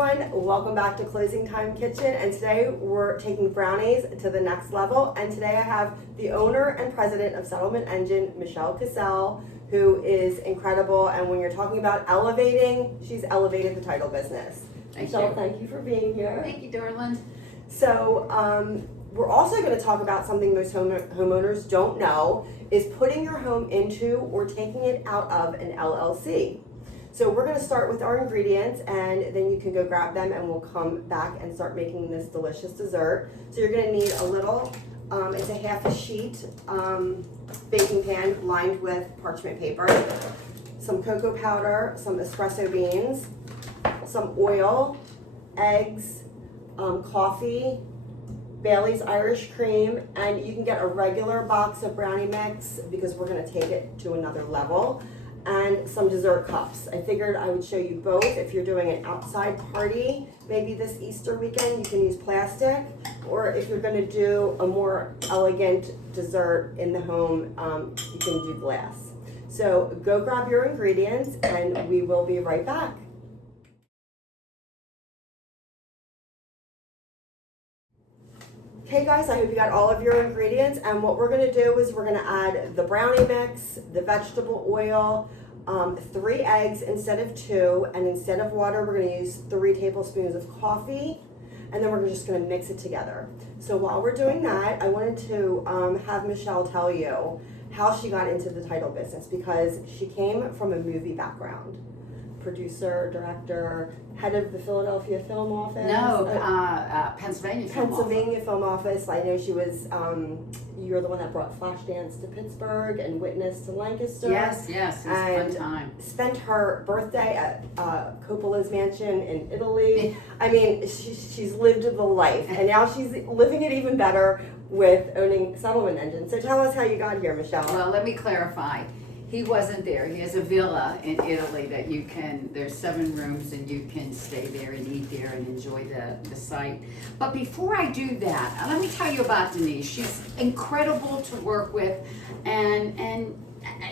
everyone, welcome back to Closing Time Kitchen, and today we're taking brownies to the next level. And today I have the owner and president of Settlement Engine, Michele Casale, who is incredible. And when you're talking about elevating, she's elevated the title business. Michele, thank you for being here. Thank you, darling. So we're also going to talk about something most homeowners don't know, is putting your home into or taking it out of an LLC. So we're going to start with our ingredients, and then you can go grab them and we'll come back and start making this delicious dessert. So you're going to need a little, it's a half a sheet baking pan lined with parchment paper, some cocoa powder, some espresso beans, some oil, eggs, coffee, Bailey's Irish cream, and you can get a regular box of brownie mix because we're going to take it to another level, and some dessert cups. I figured I would show you both. If you're doing an outside party, maybe this Easter weekend, you can use plastic, or if you're going to do a more elegant dessert in the home, you can do glass. So go grab your ingredients and we will be right back. Okay guys, I hope you got all of your ingredients, and what we're going to do is we're going to add the brownie mix, the vegetable oil, 3 eggs instead of 2, and instead of water we're going to use 3 tablespoons of coffee, and then we're just going to mix it together. So while we're doing that, I wanted to have Michele tell you how she got into the title business, because she came from a movie background. Producer, director, head of the Philadelphia Film Office. No, Pennsylvania Film Office. I know she was, you're the one that brought Flashdance to Pittsburgh and Witness to Lancaster. Yes, it was a fun time. Spent her birthday at Coppola's mansion in Italy. I mean, she's lived the life, and now she's living it even better with owning Settlement Engine. So tell us how you got here, Michele. Well, let me clarify. He wasn't there. He has a villa in Italy that you can, there's 7 rooms and you can stay there and eat there and enjoy the site. But before I do that, let me tell you about Denise. She's incredible to work with, and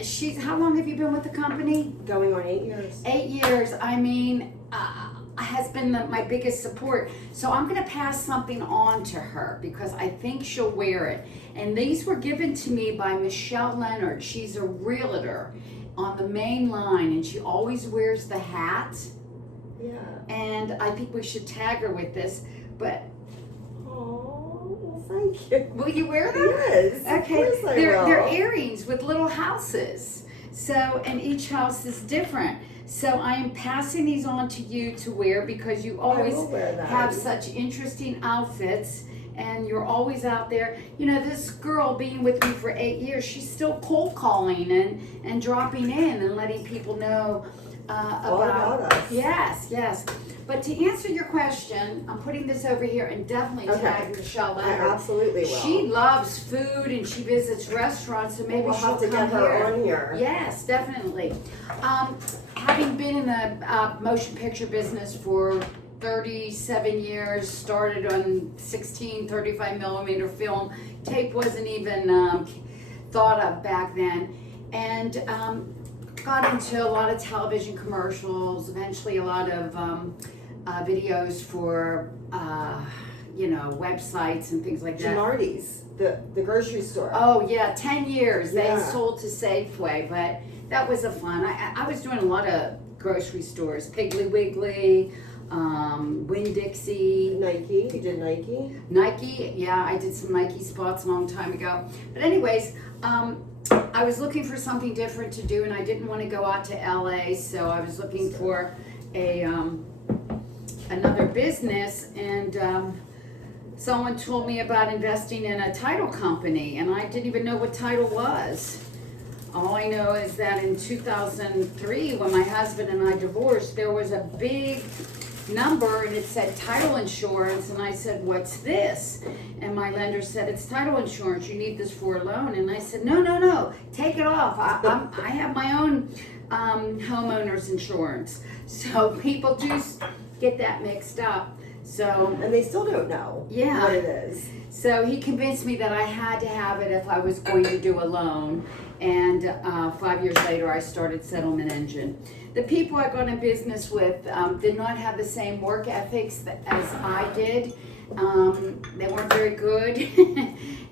she's, how long have you been with the company? Going on 8 years. 8 years. I mean, has been my biggest support. So I'm going to pass something on to her because I think she'll wear it. And these were given to me by Michelle Leonard. She's a realtor on the main line, and she always wears the hat. Yeah. And I think we should tag her with this. But oh, well, thank you. will you wear them? Yes. Okay. Of course I will. They're earrings with little houses. So, and each house is different. So I am passing these on to you to wear because you always have such interesting outfits, and you're always out there. You know, this girl being with me for 8 years, she's still cold calling and dropping in and letting people know about us. Yes. But to answer your question, I'm putting this over here and definitely tag Michelle Leonard. I absolutely will. She loves food and she visits restaurants, so maybe we'll she'll have to come get her here. on here. Yes, definitely. Having been in the motion picture business for 37 years, started on 16, 35 millimeter film. Tape wasn't even thought of back then. And got into a lot of television commercials, eventually a lot of videos for, websites and things like that. Gennardi's, the grocery store. Oh yeah, 10 years. Yeah. They sold to Safeway, but that was a fun. I was doing a lot of grocery stores, Piggly Wiggly, Winn-Dixie. Nike, you did Nike? Nike, yeah, I did some Nike spots a long time ago. But anyways, I was looking for something different to do, and I didn't want to go out to LA, so I was looking for a another business, and someone told me about investing in a title company, and I didn't even know what title was. All I know is that in 2003, when my husband and I divorced, there was a big number and it said title insurance, and I said, what's this? And my lender said, it's title insurance, you need this for a loan. And I said, no, take it off. I have my own homeowners insurance. So people do get that mixed up. So, and they still don't know what it is. So he convinced me that I had to have it if I was going to do a loan. And 5 years later, I started Settlement Engine. the people I got in business with did not have the same work ethics as I did. They weren't very good,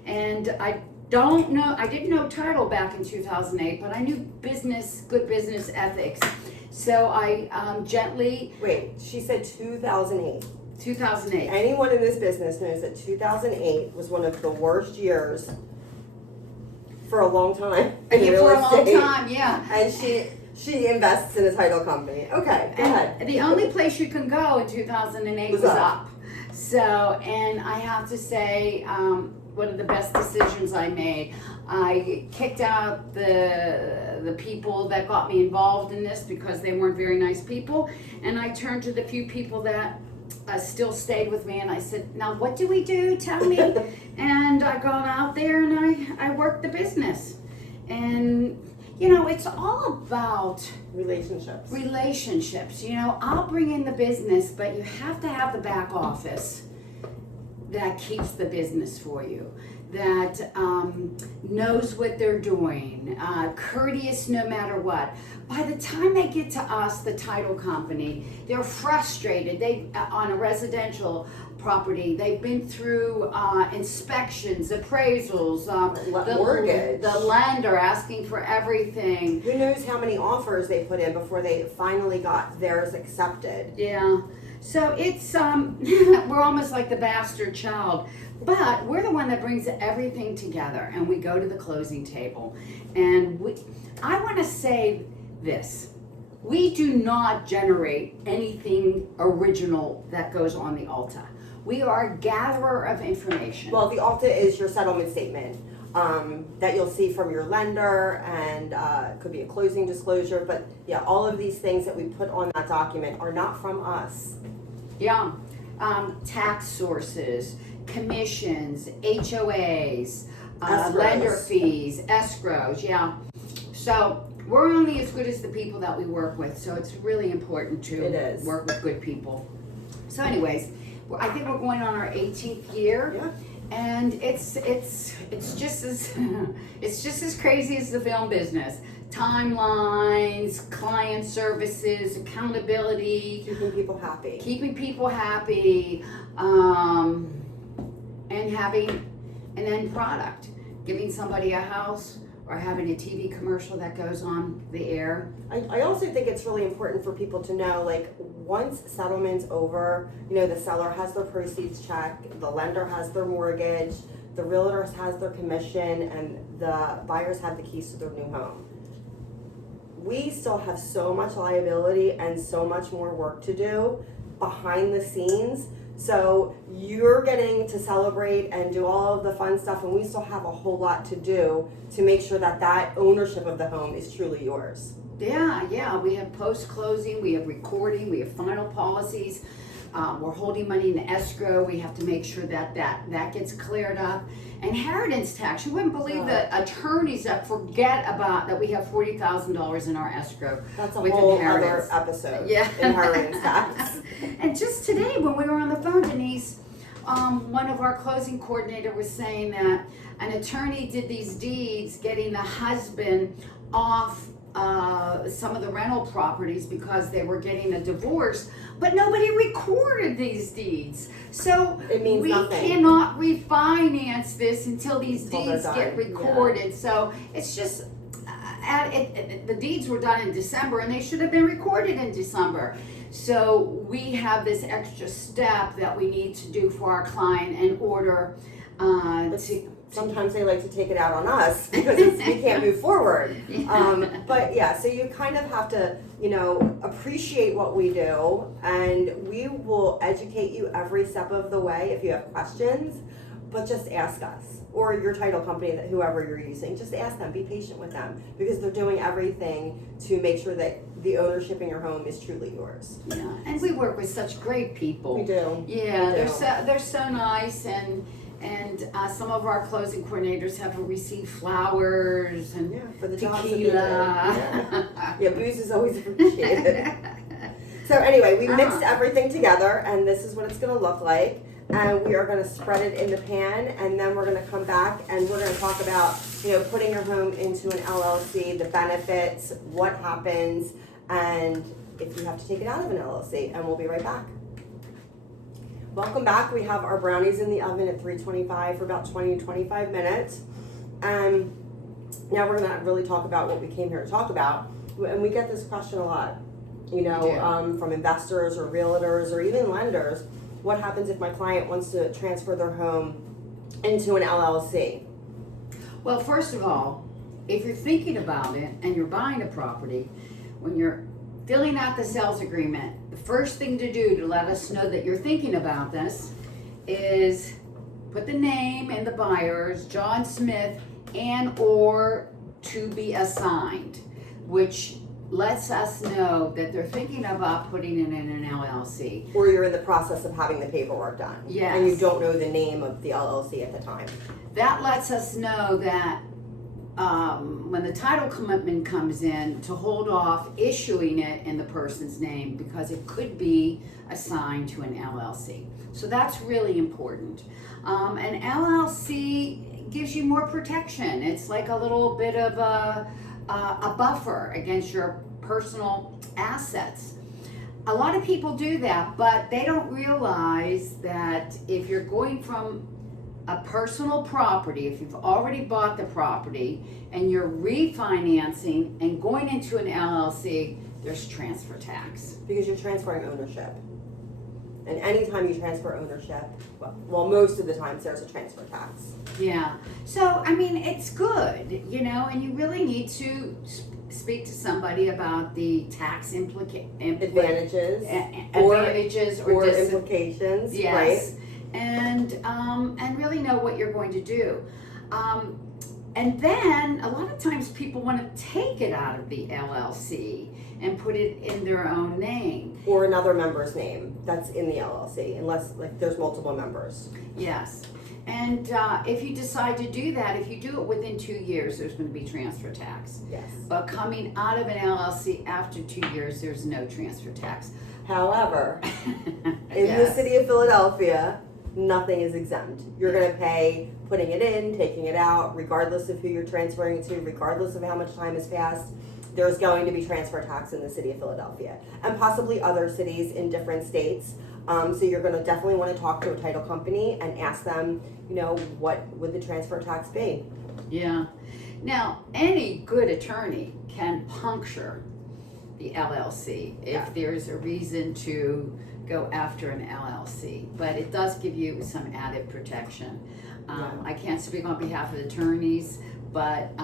and I didn't know title back in 2008, but I knew good business ethics. So I gently. Wait, she said 2008. 2008. Anyone in this business knows that 2008 was one of the worst years for a long time. For a long time, yeah. And she invests in a title company. Okay, go ahead. The only place you can go in 2008 was up. So, and I have to say, one of the best decisions I made. I kicked out the people that got me involved in this because they weren't very nice people, and I turned to the few people that still stayed with me, and I said, now what do we do? Tell me. And I got out there and I worked the business. And you know, it's all about relationships. You know, I'll bring in the business, but you have to have the back office that keeps the business for you, that knows what they're doing, courteous no matter what. By the time they get to us, the title company, they're frustrated. They on a residential property, they've been through inspections, appraisals, mortgage, the lender asking for everything. Who knows how many offers they put in before they finally got theirs accepted. Yeah. So it's we're almost like the bastard child, but we're the one that brings everything together, and we go to the closing table. And I want to say this: we do not generate anything original that goes on the Alta. We are a gatherer of information. Well, the Alta is your settlement statement that you'll see from your lender, and it could be a closing disclosure. But yeah, all of these things that we put on that document are not from us. Yeah, tax sources, commissions, HOAs, lender fees, escrows, yeah. So we're only as good as the people that we work with, so it's really important to work with good people. So anyways, I think we're going on our 18th year. Yeah. And it's just as it's just as crazy as the film business. Timelines, client services, accountability, keeping people happy, and having an end product, giving somebody a house or having a TV commercial that goes on the air. I also think it's really important for people to know, like, once settlement's over, you know, the seller has their proceeds check, the lender has their mortgage, the realtor has their commission, and the buyers have the keys to their new home. We still have so much liability and so much more work to do behind the scenes. So you're getting to celebrate and do all of the fun stuff, and we still have a whole lot to do to make sure that that ownership of the home is truly yours. Yeah. We have post-closing, we have recording, we have final policies. We're holding money in the escrow. We have to make sure that gets cleared up. Inheritance tax. You wouldn't believe the attorneys that forget about that we have $40,000 in our escrow. That's a whole other episode. Yeah. Inheritance tax. And just today when we were on the phone, Denise, one of our closing coordinator was saying that an attorney did these deeds getting the husband off some of the rental properties because they were getting a divorce, but nobody recorded these deeds. So it means we nothing. Cannot refinance this until these deeds get recorded. Yeah. So it's just, the deeds were done in December and they should have been recorded in December. So we have this extra step that we need to do for our client in order to... Sometimes they like to take it out on us because we can't move forward. But yeah, so you kind of have to, you know, appreciate what we do, and we will educate you every step of the way if you have questions, but just ask us or your title company, that whoever you're using, just ask them, be patient with them, because they're doing everything to make sure that the ownership in your home is truly yours. Yeah, and we work with such great people. We do. Yeah, we do. They're so nice, and some of our closing coordinators have received flowers and for the tequila. Yeah, booze is always appreciated. So anyway, we mixed everything together, and this is what it's going to look like. And we are going to spread it in the pan, and then we're going to come back and we're going to talk about, you know, putting your home into an LLC, the benefits, what happens, and if you have to take it out of an LLC, and we'll be right back. Welcome back. We have our brownies in the oven at 325 for about 20 to 25 minutes. And now we're gonna really talk about what we came here to talk about. And we get this question a lot, from investors or realtors or even lenders. What happens if my client wants to transfer their home into an LLC? Well, first of all, if you're thinking about it and you're buying a property, when you're filling out the sales agreement, the first thing to do to let us know that you're thinking about this is put the name and the buyers, John Smith, and or to be assigned, which lets us know that they're thinking about putting it in an LLC. Or you're in the process of having the paperwork done. Yes. And you don't know the name of the LLC at the time. That lets us know that when the title commitment comes in, to hold off issuing it in the person's name because it could be assigned to an LLC. So that's really important. An LLC gives you more protection. It's like a little bit of a buffer against your personal assets. A lot of people do that, but they don't realize that if you're going from a personal property, if you've already bought the property and you're refinancing and going into an LLC, there's transfer tax. Because you're transferring ownership. And anytime you transfer ownership, well, most of the times there's a transfer tax. Yeah. So, I mean, it's good, and you really need to speak to somebody about the tax Advantages. advantages or implications, yes. right? And really know what you're going to do. And then a lot of times people want to take it out of the LLC and put it in their own name. Or another member's name that's in the LLC, unless there's multiple members. Yes. And if you decide to do that, if you do it within 2 years, there's going to be transfer tax. Yes. But coming out of an LLC after 2 years, there's no transfer tax. However, in the city of Philadelphia, nothing is exempt. You're going to pay putting it in, taking it out, regardless of who you're transferring it to, regardless of how much time has passed. There's going to be transfer tax in the city of Philadelphia and possibly other cities in different states. So you're going to definitely want to talk to a title company and ask them, what would the transfer tax be? Yeah. Now, any good attorney can puncture the LLC if there's a reason to go after an LLC, but it does give you some added protection. I can't speak on behalf of attorneys, but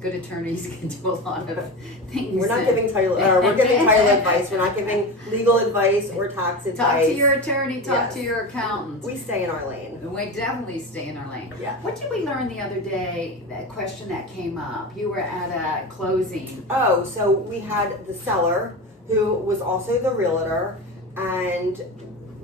good attorneys can do a lot of things. We're not giving title. We're giving title advice. We're not giving legal advice or tax advice. Talk to your attorney. Talk to your accountant. We stay in our lane. We definitely stay in our lane. Yeah. What did we learn the other day? That question that came up. You were at a closing. Oh, so we had the seller who was also the realtor, and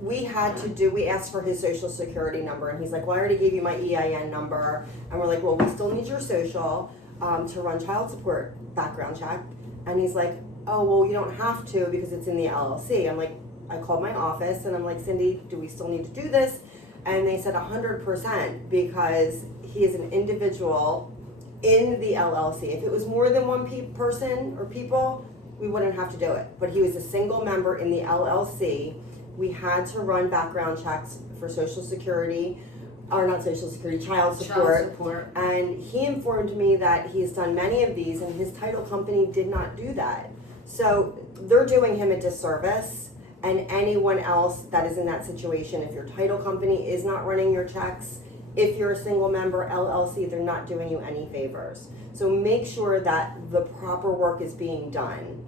we asked for his social security number, and he's like, well, I already gave you my EIN number. And we're like, well, we still need your social to run child support background check. And he's like, oh, well, you don't have to because it's in the LLC. I'm like, I called my office and I'm like, Cindy, do we still need to do this? And they said 100% because he is an individual in the LLC. If it was more than one person or people, we wouldn't have to do it. But he was a single member in the LLC. We had to run background checks for Social Security, or not Social Security, child support. And he informed me that he's done many of these and his title company did not do that. So they're doing him a disservice, and anyone else that is in that situation, if your title company is not running your checks, if you're a single member LLC, they're not doing you any favors. So make sure that the proper work is being done.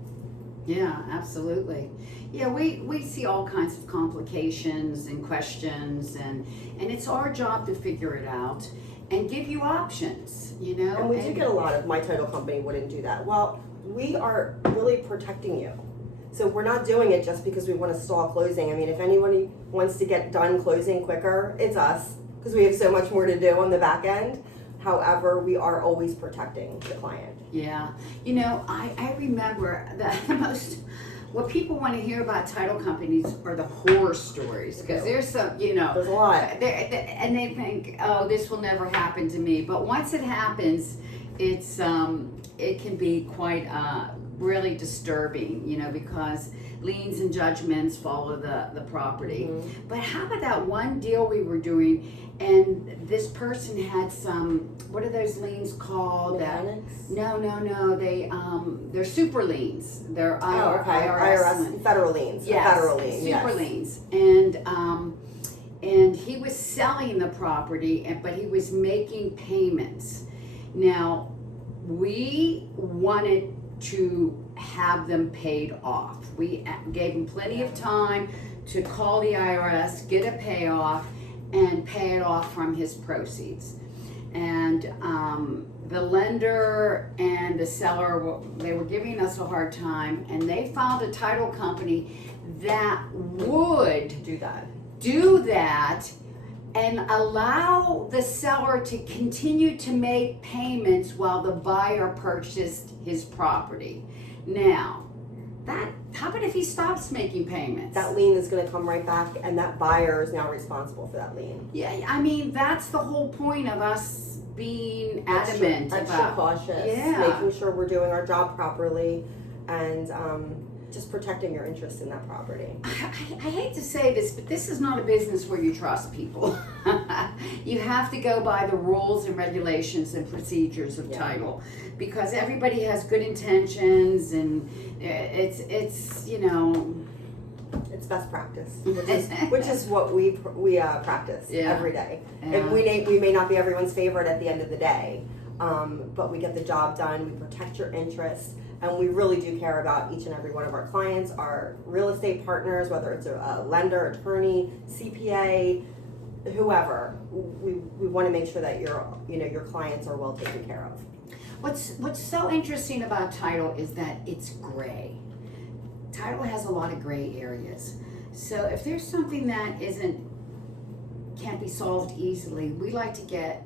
Yeah, absolutely. Yeah, we see all kinds of complications and questions, and it's our job to figure it out and give you options, And we do get a lot of, my title company wouldn't do that. Well, we are really protecting you. So we're not doing it just because we want to stall closing. I mean, if anybody wants to get done closing quicker, it's us, because we have so much more to do on the back end. However, we are always protecting the client. Yeah. I remember what people want to hear about title companies are the horror stories, because there's some, There's a lot. And they think, oh, this will never happen to me. But once it happens, it can be quite really disturbing, because liens and judgments follow the property. Mm-hmm. But how about that one deal we were doing, and this person had some, what are those liens called? Mechanics? No, they're super liens. They're IRS liens. Federal liens. Yes, Federal liens. super Yes. liens. And he was selling the property, but he was making payments. Now, we wanted to have them paid off. We gave him plenty of time to call the IRS, get a payoff, and pay it off from his proceeds. And the lender and the seller, they were giving us a hard time, and they found a title company that would do that and allow the seller to continue to make payments while the buyer purchased his property. Now, how about if he stops making payments? That lien is going to come right back, and that buyer is now responsible for that lien. Yeah, I mean, that's the whole point of us being adamant extra about cautious, making sure we're doing our job properly, and just protecting your interest in that property. I hate to say this, but this is not a business where you trust people. You have to go by the rules and regulations and procedures of title, because everybody has good intentions, and it's it's best practice, which is what we practice every day. And we may not be everyone's favorite at the end of the day, but we get the job done. We protect your interest. And we really do care about each and every one of our clients, our real estate partners, whether it's a lender, attorney, CPA, whoever. We want to make sure that your clients are well taken care of. What's so interesting about title is that it's gray. Title has a lot of gray areas. So if there's something that can't be solved easily, we like to get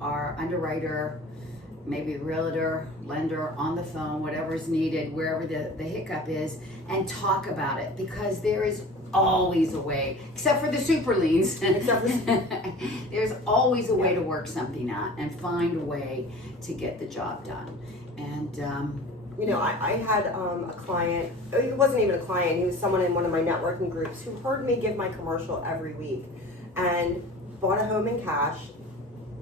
our underwriter, maybe realtor, lender on the phone, whatever is needed, wherever the hiccup is, and talk about it, because there is always a way, except for the super liens. There's always a way to work something out and find a way to get the job done. And I had a client. It wasn't even a client. He was someone in one of my networking groups who heard me give my commercial every week, and bought a home in cash,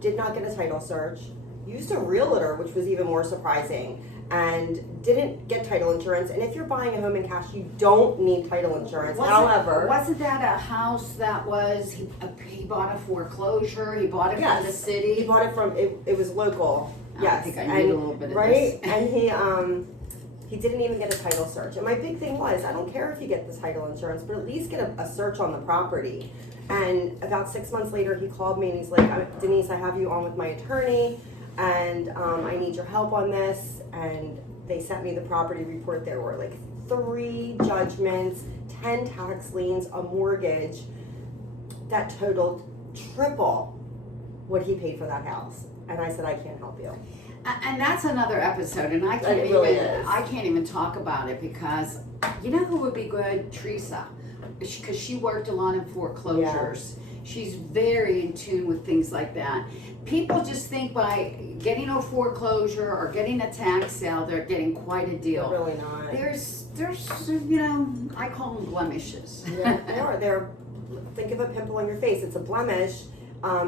did not get a title search, used a realtor, which was even more surprising, and didn't get title insurance. And if you're buying a home in cash, you don't need title insurance. However, wasn't that a house that was he bought a foreclosure? He bought it from the city. He bought it from it was local. I think I need a little bit of this. And he didn't even get a title search. And my big thing was, I don't care if you get the title insurance, but at least get a search on the property. And about 6 months later, he called me and he's like, Denise, I have you on with my attorney, and I need your help on this. And they sent me the property report. There were like 3 judgments, 10 tax liens, a mortgage that totaled triple what he paid for that house. And I said, I can't help you. And that's another episode, and I can't even talk about it, because you know who would be good? Teresa, because she worked a lot in foreclosures. Yeah. She's very in tune with things like that. People just think by getting a foreclosure or getting a tax sale, they're getting quite a deal. They're really not. There's I call them blemishes. Yeah, they're think of a pimple on your face. It's a blemish.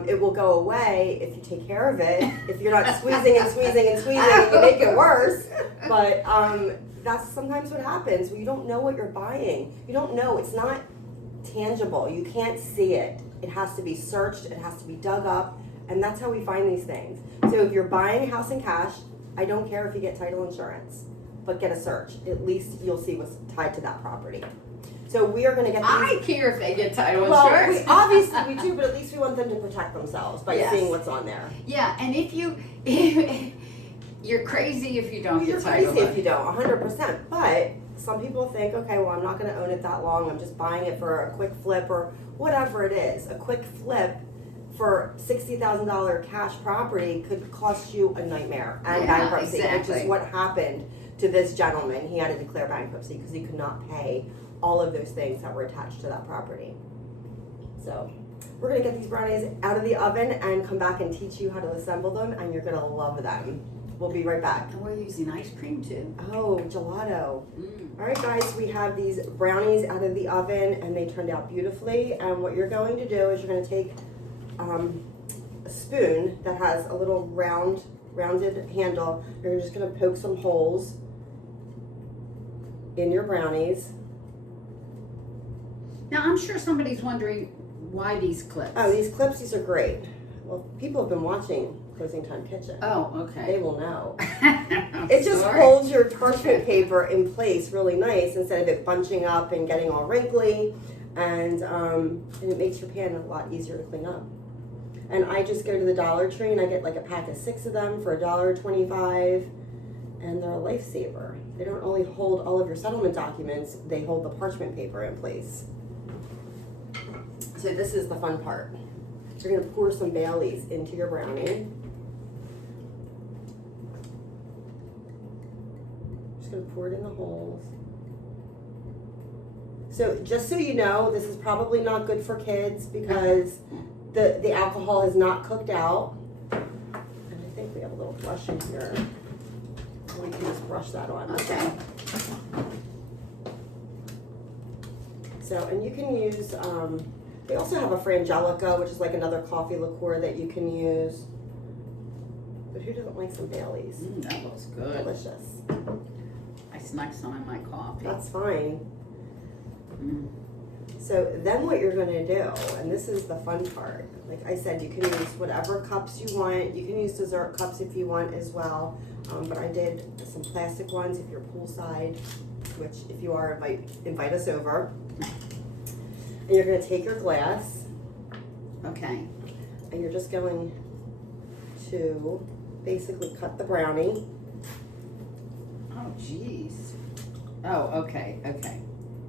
It will go away if you take care of it. If you're not squeezing and squeezing and squeezing, and you make it worse. But that's sometimes what happens. You don't know what you're buying. You don't know. It's not tangible. You can't see it. It has to be searched. It has to be dug up. And that's how we find these things. So if you're buying a house in cash, I don't care if you get title insurance, but get a search. At least you'll see what's tied to that property. So we are going to get these. I care if they get title insurance. Obviously we do, but at least we want them to protect themselves by seeing what's on there. Yeah, and if you're crazy if you don't get title. You're crazy if you don't, 100%. But some people think, okay, well, I'm not going to own it that long. I'm just buying it for a quick flip or whatever it is. A quick flip for $60,000 cash property could cost you a nightmare and bankruptcy, which is what happened to this gentleman. He had to declare bankruptcy because he could not pay all of those things that were attached to that property. So we're going to get these brownies out of the oven and come back and teach you how to assemble them, and you're going to love them. We'll be right back. And we're using ice cream too. Oh, gelato. Mm. All right, guys, we have these brownies out of the oven, and they turned out beautifully. And what you're going to do is you're going to take a spoon that has a little rounded handle. You're just going to poke some holes in your brownies. Now, I'm sure somebody's wondering why these clips. Oh, these are great. Well, people have been watching Closing Time Kitchen. Oh, They okay. will know. I'm It just sorry. holds your parchment paper in place really nice instead of it bunching up and getting all wrinkly, and it makes your pan a lot easier to clean up. And I just go to the Dollar Tree and I get like a pack of 6 of them for $1.25, and they're a lifesaver. They don't only hold all of your settlement documents, they hold the parchment paper in place. So this is the fun part. You're gonna pour some Baileys into your brownie. Just gonna pour it in the holes. So just so you know, this is probably not good for kids because the alcohol is not cooked out. And I think we have a little brush in here. We can just brush that on. Okay. So, and you can use, they also have a Frangelica, which is like another coffee liqueur that you can use. But who doesn't like some Baileys? That looks good. Delicious. I snuck some in my coffee. That's fine. Mm. So then what you're gonna do, and this is the fun part, like I said, you can use whatever cups you want. You can use dessert cups if you want as well. But I did some plastic ones if you're poolside, which if you are, invite us over. And you're gonna take your glass Okay. and you're just going to basically cut the brownie. Oh, jeez. Oh, okay, okay.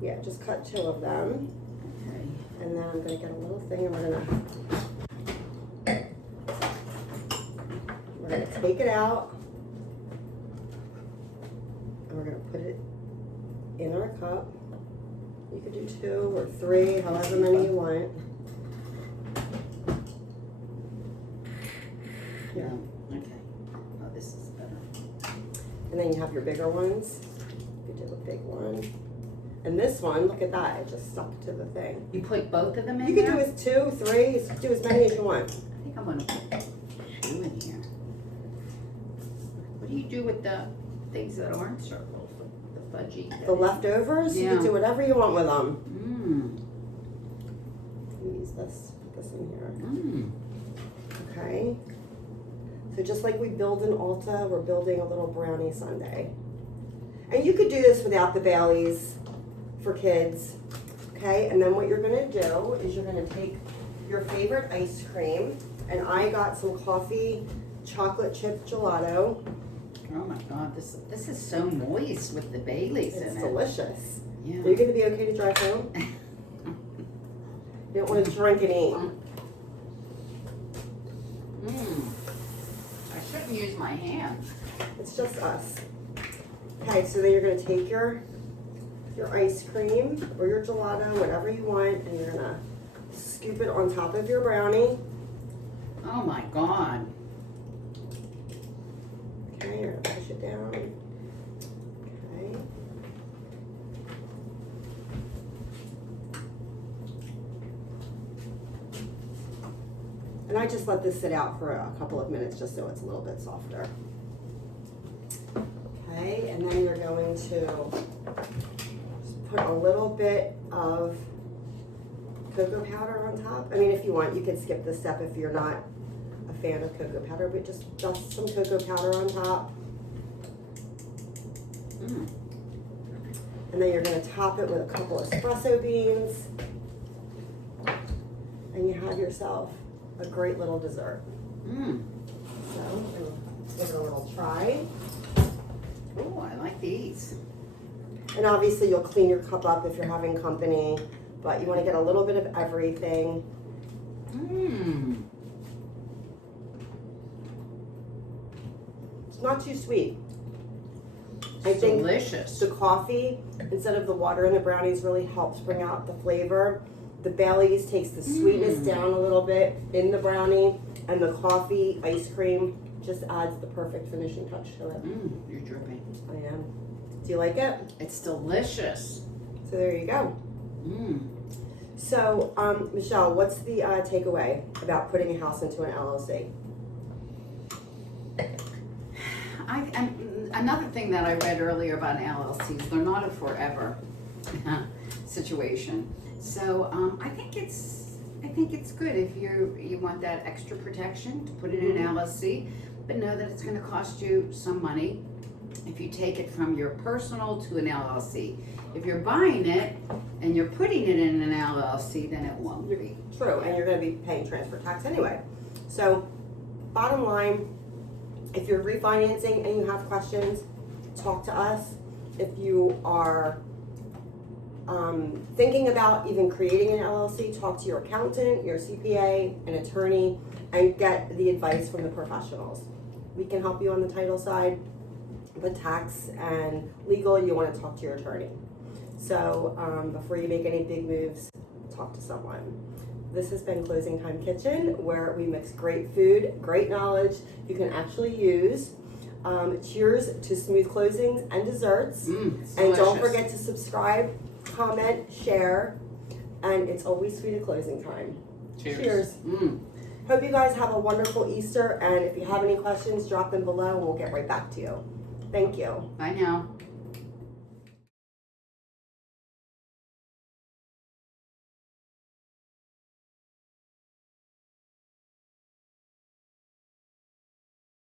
Yeah, just cut 2 of them. Okay. And then I'm gonna get a little thing and we're gonna take it out. And we're gonna put it in our cup. You could do 2 or 3, however many you want. Yeah. Okay. Oh, this is better. And then you have your bigger ones. You do a big one. And this one, look at that, it just stuck to the thing. You put both of them in You can there? do as 2, 3, do as many as you want. I think I'm gonna put 2 in here. What do you do with the things that aren't circles, the fudgy? The leftovers, you Yeah. can do whatever you want with them. Use this, put this in here. Okay. So just like we build an Ulta, we're building a little brownie sundae. And you could do this without the Baileys for kids. Okay, and then what you're gonna do is you're gonna take your favorite ice cream, and I got some coffee chocolate chip gelato. Oh my God, this is so moist with the Baileys It's in it. delicious. Yeah. Are you gonna be okay to drive home? You don't wanna drink and eat. I shouldn't use my hand. It's just us. Okay, so then you're gonna take your ice cream or your gelato, whatever you want, and you're gonna scoop it on top of your brownie. Oh my God. Okay, you're gonna push it down. Okay. And I just let this sit out for a couple of minutes just so it's a little bit softer. Okay, and then you're going to just put a little bit of cocoa powder on top. I mean, if you want, you could skip this step if you're not a fan of cocoa powder, but just dust some cocoa powder on top. And then you're going to top it with a couple of espresso beans. And you have yourself a great little dessert. So, give it a little try. Oh, I like these. And obviously you'll clean your cup up if you're having company, but you want to get a little bit of everything. It's not too sweet. I think Delicious. the coffee, instead of the water in the brownies, really helps bring out the flavor. The Baileys takes the sweetness down a little bit in the brownie, and the coffee ice cream just adds the perfect finishing touch to it. You're dripping. I am. Do you like it? It's delicious. So there you go. So, Michelle, what's the takeaway about putting a house into an LLC? Another thing that I read earlier about LLCs, they're not a forever situation. So I think it's good if you want that extra protection to put it in an LLC, but know that it's going to cost you some money if you take it from your personal to an LLC. If you're buying it and you're putting it in an LLC, then it won't be. True, and you're going to be paying transfer tax anyway. So, bottom line, if you're refinancing and you have questions, talk to us. If you are thinking about even creating an LLC, talk to your accountant, your CPA, an attorney, and get the advice from the professionals. We can help you on the title side, but tax and legal, you want to talk to your attorney. So before you make any big moves, talk to someone. This has been Closing Time Kitchen, where we mix great food, great knowledge you can actually use. Cheers to smooth closings and desserts. And don't forget to subscribe, comment, share, and it's always sweet at closing time. Cheers. Hope you guys have a wonderful Easter, and if you have any questions, drop them below and we'll get right back to you. Thank you. Bye now.